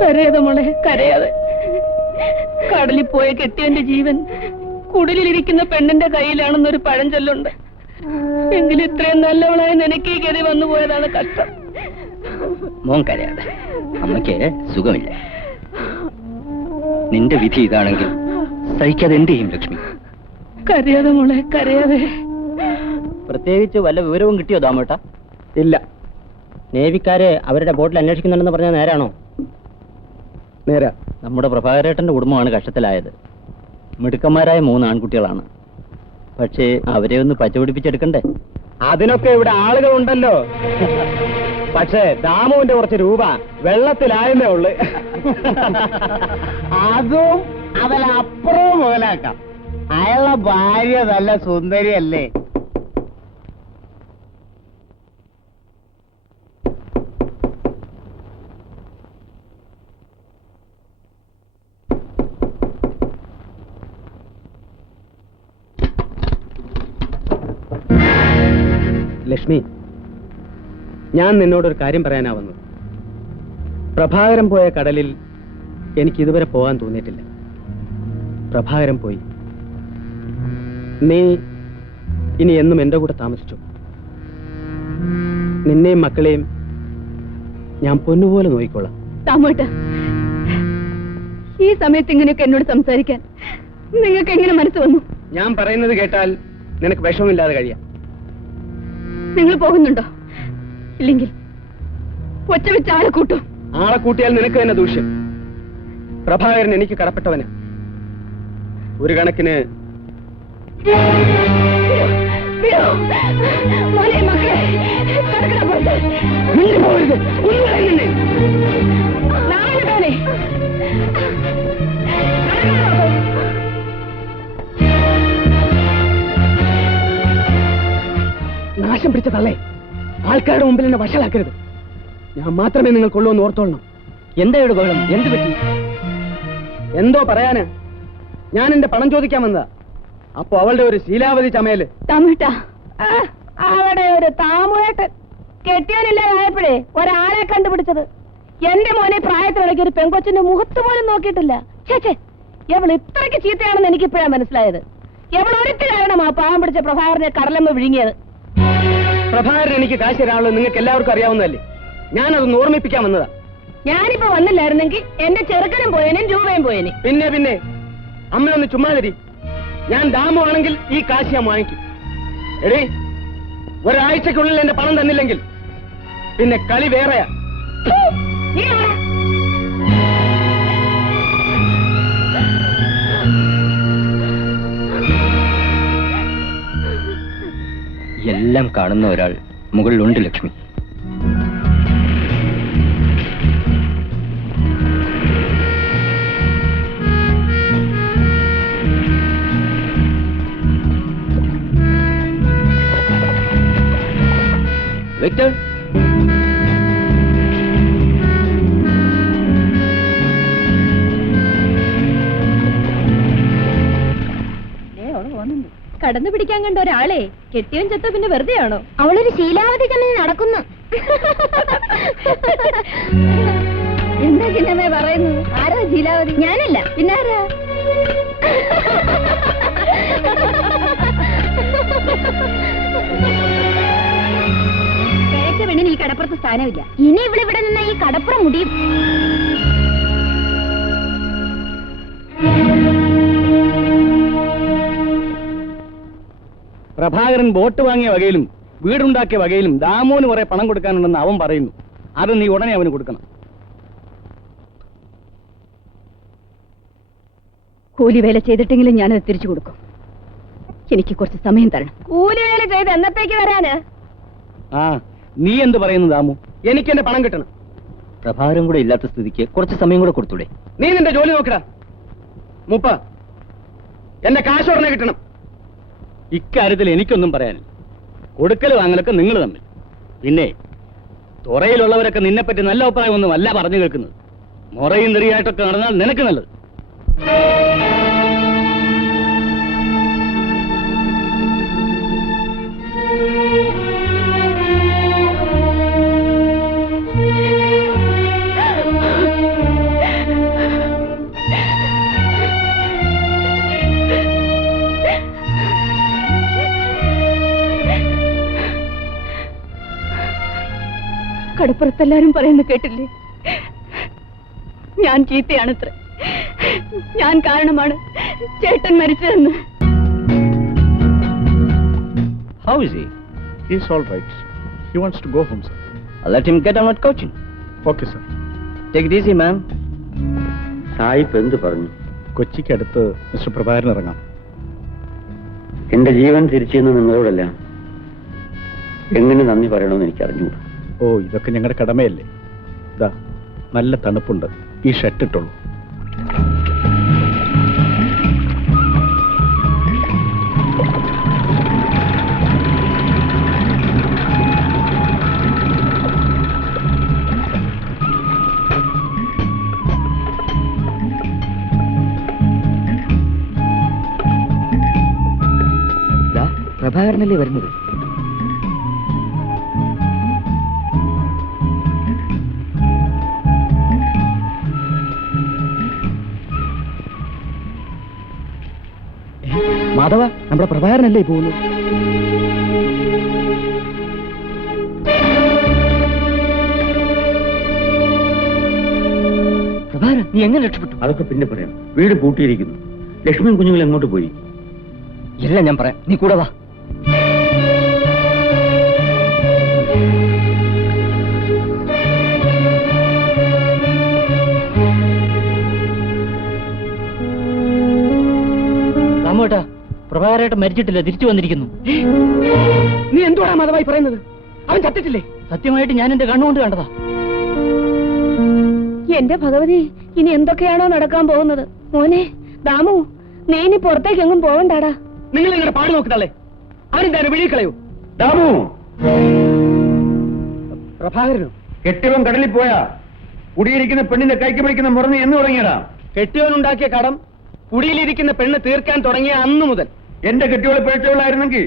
കരയാതെ മോളെ, കരയാതെ. കടലിൽ പോയ കെട്ടിയന്റെ ജീവൻ കുടിലിരിക്കുന്ന പെണ്ണിന്റെ കയ്യിലാണെന്നൊരു പഴഞ്ചൊല്ലുണ്ട്. എങ്കിലും ഇത്രയും നല്ലവളായ നിനക്ക് ഈ ഗതി വന്നു പോയതാണ് കഷ്ടം. മോൻ കരയാതെ, അമ്മയ്ക്ക് സുഖമില്ല. നിന്റെ വിധി ഇതാണെങ്കിൽ സഹിക്കാതെ എന്ത് ചെയ്യും ലക്ഷ്മി? കരയാതെ മോളെ, കരയാതെ. പ്രത്യേകിച്ച് വല്ല വിവരവും കിട്ടിയോ ദാമോട്ട? ഇല്ല. നേവിക്കാരെ അവരുടെ ബോട്ടിൽ അന്വേഷിക്കുന്നുണ്ടെന്ന് പറഞ്ഞാൽ നേരാണോ? നേരാ. നമ്മുടെ പ്രഭാകരേട്ടന്റെ കുടുംബമാണ് കഷ്ടത്തിലായത്. മിടുക്കന്മാരായ 3 ആൺകുട്ടികളാണ്. പക്ഷേ അവരെ ഒന്ന് പച്ചപിടിപ്പിച്ചെടുക്കണ്ടേ? അതിനൊക്കെ ഇവിടെ ആളുകൾ ഉണ്ടല്ലോ. പക്ഷേ ദാമുവിന്റെ കുറച്ച് രൂപ വെള്ളത്തിലായെന്നേ ഉള്ളു. അതും അതിലപ്പുറവും മുതലാക്കാം. അയാളുടെ ഭാര്യ നല്ല സുന്ദരിയല്ലേ? ലക്ഷ്മി, ഞാൻ നിന്നോടൊരു കാര്യം പറയാനാ വന്നത്. പ്രഭാകരൻ പോയ കടലിൽ എനിക്ക് ഇതുവരെ പോകാൻ തോന്നിയിട്ടില്ല. പ്രഭാകരൻ പോയി. നീ ഇനി എന്നും എന്റെ കൂടെ താമസിച്ചു. നിന്നെയും മക്കളെയും ഞാൻ പൊന്നുപോലെ നോക്കിക്കോളാം. താമോട്ട, ഈ സമയത്ത് ഇങ്ങനെയൊക്കെ എന്നോട് സംസാരിക്കാൻ നിങ്ങൾക്ക് എങ്ങനെ മനസ്സ് വന്നു? ഞാൻ പറയുന്നത് കേട്ടാൽ നിനക്ക് വിഷമമില്ലാതെ കഴിയാം. നിങ്ങൾ പോകുന്നുണ്ടോ? ഇല്ലെങ്കിൽ ഒച്ച വെച്ച് ആളെ കൂട്ടും. ആളെ കൂട്ടിയാൽ നിനക്ക് തന്നെ ദൂഷ്യം. പ്രഭാകരൻ എനിക്ക് കടപ്പെട്ടവന്. ഒരു കണക്കിന് നാശം പിടിച്ച തള്ളേ, ആൾക്കാരുടെ മുമ്പിൽ എന്നെ വഷളാക്കരുത്. ഞാൻ മാത്രമേ നിങ്ങൾക്കുള്ളൂ എന്ന് ഓർത്തോളണം. എന്തായുടെ ബഹളം? എന്ത് പറ്റി? എന്തോ പറയാന്. ഞാൻ എന്റെ പണം ചോദിക്കാൻ വന്നതാ. അപ്പൊ അവളുടെ ഒരു ശീലാവതി ചമയല്. തമിട്ട അവിടെ ഒരു താമുവേട്ടൻ കെട്ടിയോനില്ലാതായപ്പോഴേ ഒരാളെ കണ്ടുപിടിച്ചത്. എന്റെ മോനെ പ്രായത്തിനിടയ്ക്ക് ഒരു പെങ്കൊച്ചിന്റെ മുഖത്ത് പോലും നോക്കിയിട്ടില്ല. ചേച്ചേ, എവൾ ഇത്രയ്ക്ക് ചീത്തയാണെന്ന് എനിക്കിപ്പോഴാ മനസ്സിലായത്. എവൾ ഒരുത്തി കാരണം ആ പാവം പിടിച്ച പ്രഭാകരനെ കടലമ്മ വിഴുങ്ങിയത്. പ്രഭാകരൻ എനിക്ക് കാശ് തരാനുള്ളത് നിങ്ങൾക്ക് എല്ലാവർക്കും അറിയാവുന്നതല്ലേ? ഞാനതൊന്ന് ഓർമ്മിപ്പിക്കാൻ വന്നതാ. ഞാനിപ്പോ വന്നില്ലായിരുന്നെങ്കിൽ എന്റെ ചെറുക്കനും പോയേനും രൂപയും പോയേനെ. പിന്നെ അമ്മയൊന്ന് ചുമ്മാതിരി. ഞാൻ ദാമു ആണെങ്കിൽ ഈ കാശ് ഞാൻ വാങ്ങിക്കും. എടേ, ഒരാഴ്ചക്കുള്ളിൽ എന്റെ പണം തന്നില്ലെങ്കിൽ പിന്നെ കളി വേറെയാ. എല്ലാം കാണുന്ന ഒരാൾ മുകളിലുണ്ട് ലക്ഷ്മി. വിക്ടർ, കടന്നു പിടിക്കാൻ കണ്ട ഒരാളെ കെട്ടിയവൻ ചെത്ത പിന്നെ വെറുതെ ആണോ? അവളൊരു ശീലാവതി ചമഞ്ഞ് നടക്കുന്നു. എന്താ ചിന്നമ്മേ പറയുന്നത്? ആരാ ശീലാവതി? ഞാനല്ല, പിന്നാരാ? പെണ്ണിന് ഈ കടപ്പുറത്ത് സ്ഥാനമില്ല. ഇനി ഇവിടെ നിന്ന് ഈ കടപ്പുറം മുടിയും. പ്രഭാകരൻ ബോട്ട് വാങ്ങിയ വകയിലും വീടുണ്ടാക്കിയ വകയിലും ദാമോന് കുറെ പണം കൊടുക്കാനുണ്ടെന്ന് അവൻ പറയുന്നു. അത് നീ ഉടനെ അവന് കൊടുക്കണം. കൂലി വേല ചെയ്തിട്ടെങ്കിലും ഞാനത് തിരിച്ചു കൊടുക്കും. എനിക്ക് കുറച്ച് സമയം തരണം. കൂലി വേല ചെയ്ത് എന്നത്തേക്ക് വരാന്? ആ, നീ എന്ത് പറയുന്നു ദാമു? എനിക്ക് എന്റെ പണം കിട്ടണം. പ്രഭാകരൻ കൂടെ ഇല്ലാത്ത സ്ഥിതിക്ക് കുറച്ച് സമയം കൂടെ കൊടുത്തൂടെ? നീ നിന്റെ ജോലി നോക്കടാ. മൂപ്പ, എന്റെ കാശ് ഉടനെ കിട്ടണം. ഇക്കാര്യത്തിൽ എനിക്കൊന്നും പറയാനില്ല. കൊടുക്കൽ വാങ്ങലൊക്കെ നിങ്ങൾ തമ്മിൽ. പിന്നെ തുറയിലുള്ളവരൊക്കെ നിന്നെപ്പറ്റി നല്ല അഭിപ്രായമൊന്നും അല്ല പറഞ്ഞു കേൾക്കുന്നത്. മുറയും നെറിയായിട്ടൊക്കെ നടന്നാൽ നിനക്ക് നല്ലത്. അപ്പുറത്തെല്ലാരും പറയുന്ന കേട്ടില്ലേ? ഞാൻ ചീത്തയാണത്ര. ഞാൻ കാരണമാണ് ചേട്ടൻ മരിച്ചതെന്ന്. How is he? He's all right. He wants to go home, sir. Let him get on with coaching. Okay, sir. Take it easy, ma'am. സായിപ്പ് എന്ത് പറഞ്ഞു? കൊച്ചിക്കടുത്ത് മിസ്റ്റർ പ്രഭാകരൻ ഇറങ്ങാം. എന്റെ ജീവൻ തിരിച്ചെന്ന് നിങ്ങളോടല്ല എങ്ങനെ നന്ദി പറയണമെന്ന് എനിക്ക് അറിഞ്ഞൂടാ. ഓ, ഇതൊക്കെ ഞങ്ങളുടെ കടമയല്ലേ. ഇതാ നല്ല തണുപ്പുണ്ട്, ഈ ഷർട്ട് ഇട്ടുള്ളൂ. പ്രഭാകരനല്ലേ വരുന്നത്? മാധവ, നമ്മുടെ പ്രഭാകരനല്ലേ പോകുന്നു? പ്രഭാകരൻ, നീ എങ്ങനെ രക്ഷപ്പെട്ടു? അതൊക്കെ പിന്നെ പറയാം. വീട് പൂട്ടിയിരിക്കുന്നു. ലക്ഷ്മിയും കുഞ്ഞുങ്ങൾ എങ്ങോട്ട് പോയി? എല്ലാം ഞാൻ പറയാം, നീ കൂടെ വാ. രാമേട്ടാ, പ്രഭാകരേട്ടൻ മരിച്ചിട്ടില്ല, തിരിച്ചു വന്നിരിക്കുന്നു. നീ എന്തുവാണ് മാധവായി പറയുന്നത്? അവൻ ചത്തിട്ടില്ലേ? സത്യമായിട്ട് ഞാൻ എന്റെ കണ്ണുകൊണ്ട് കണ്ടതാ. എന്റെ ഭഗവതി, ഇനി എന്തൊക്കെയാണോ നടക്കാൻ പോകുന്നത്? മോനെ ദാമു, നീ ഇനി പുറത്തേക്ക് എങ്ങും പോകണ്ടാടാ. നിങ്ങൾ നിങ്ങളുടെ പാട് നോക്കുന്നല്ലേ? അവനെന്തായാലും വെളിയിൽ കളയൂ. ദാമു, പ്രഭാകരനോ? കെട്ടിയവൻ കടലിൽ പോയാ കുടിയിരിക്കുന്ന പെണ്ണിന്റെ കൈക്ക് പിടിക്കുന്ന മുറന്ന് എന്ന് തുടങ്ങിയടാ. കെട്ടിയവനുണ്ടാക്കിയ കടം കുടിയിലിരിക്കുന്ന പെണ്ണ് തീർക്കാൻ തുടങ്ങിയ അന്നു മുതൽ. എന്റെ കെട്ടിയോള് പിഴച്ചവളായിരുന്നെങ്കിൽ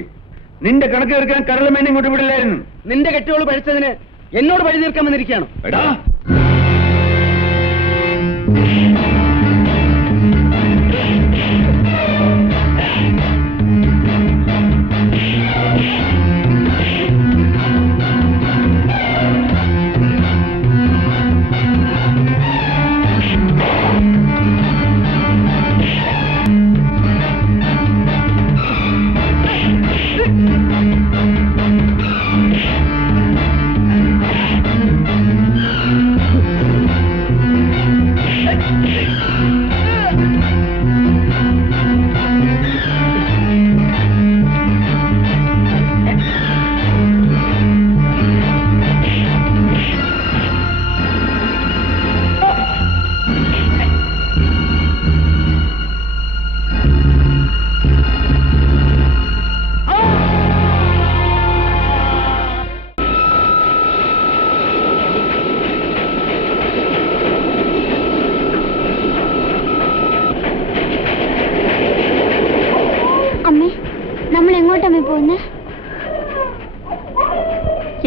നിന്റെ കണക്ക് തീർക്കാൻ കടലമേനെ ഇങ്ങോട്ട് വിടില്ലായിരുന്നു. നിന്റെ കെട്ടിയോള് പഴിച്ചതിന് എന്നോട് പഴി തീർക്കാൻ വന്നിരിക്കുകയാണോ? എടാ,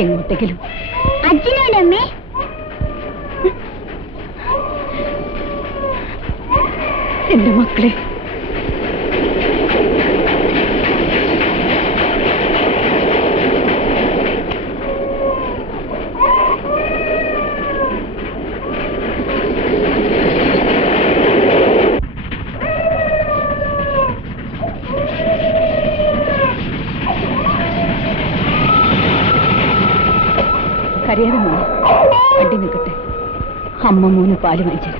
എങ്ങോട്ടെങ്കിലും. അച്ഛനോടമ്മേ. എന്റെ മക്കളെ, കരയാതെ മോനെ, വണ്ടി നിൽക്കട്ടെ. അമ്മ മോന് പാല് വാങ്ങിച്ചു.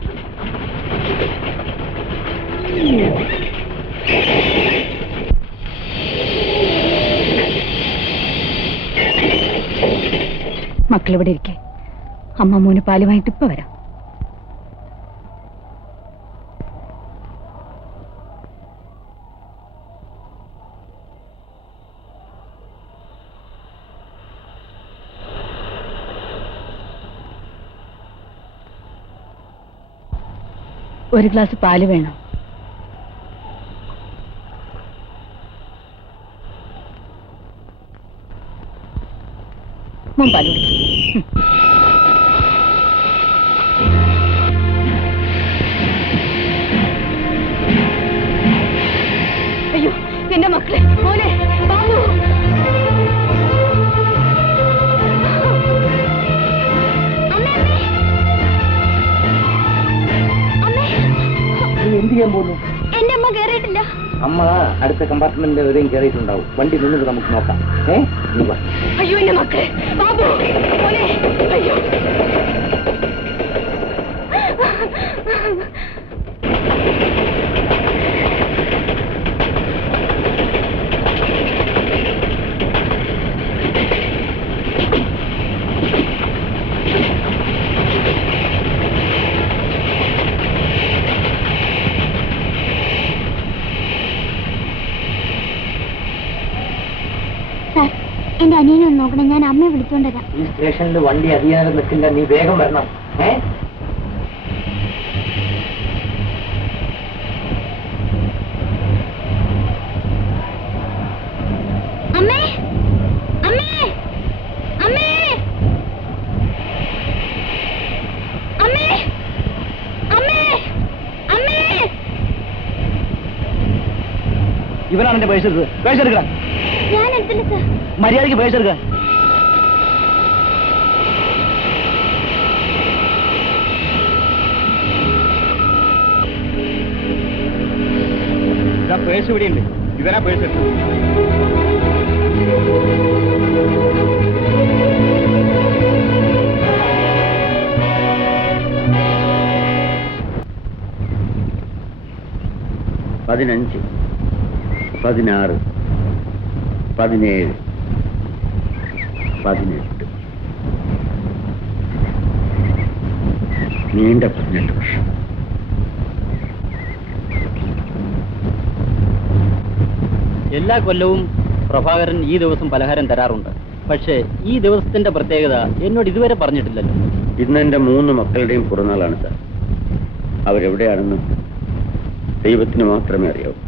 മക്കളിവിടെ ഇരിക്കെ, അമ്മ മോന് പാല് വാങ്ങിട്ട് ഇപ്പൊ വരാം. ഒരു ഗ്ലാസ് പാല് വേണം. മോൻ പാല് കുടിക്കും. അയ്യോ എന്റെ മക്കളെ, മോനെ ബാബു. എന്ത് ചെയ്യാൻ പോകുന്നു? എന്റെ അമ്മ കേറിയിട്ടില്ല. അമ്മ അടുത്ത കമ്പാർട്ട്മെന്റിൽ എവിടെയും കയറിയിട്ടുണ്ടാവും. വണ്ടി നിന്നിട്ട് നമുക്ക് നോക്കാം. നീ വാ. അയ്യോ എന്റെ മക്കളെ, ബാബു മോനെ, അയ്യോ. സാർ, എന്റെ അനിയനെ ഒന്ന് നോക്കണം. ഞാൻ അമ്മയെ വിളിച്ചോണ്ടരാം. ഈ സ്റ്റേഷനിൽ വണ്ടി അധികം നിൽക്കില്ല. നീ വേഗം വരണം. അമ്മേ, അമ്മേ, അമ്മേ, അമ്മേ, അമ്മേ, അമ്മേ. ഇവനാണ് എന്റെ പേഴ്സ് എടുത്തത്. പേഴ്സ് എടുക്കണം. ഞാൻ എടുത്തില്ല സാർ. മര്യാദയ്ക്ക് പേഴ്സ് എടുക്കുക. പേഴ്സ് ഇവിടെയുണ്ട്. ഇവനാ പേഴ്സ് എടുത്തത്. പതിനഞ്ച്, 16, 17, 18. നീണ്ട 18 വർഷം. എല്ലാ കൊല്ലവും പ്രഭാകരൻ ഈ ദിവസം പലഹാരം തരാറുണ്ട്. പക്ഷേ ഈ ദിവസത്തിന്റെ പ്രത്യേകത എന്നോട് ഇതുവരെ പറഞ്ഞിട്ടില്ലല്ലോ. ഇന്ന് എന്റെ 3 മക്കളുടെയും പിറന്നാളാണ് സാർ. അവരെവിടെയാണെന്ന് ദൈവത്തിന് മാത്രമേ അറിയാവൂ.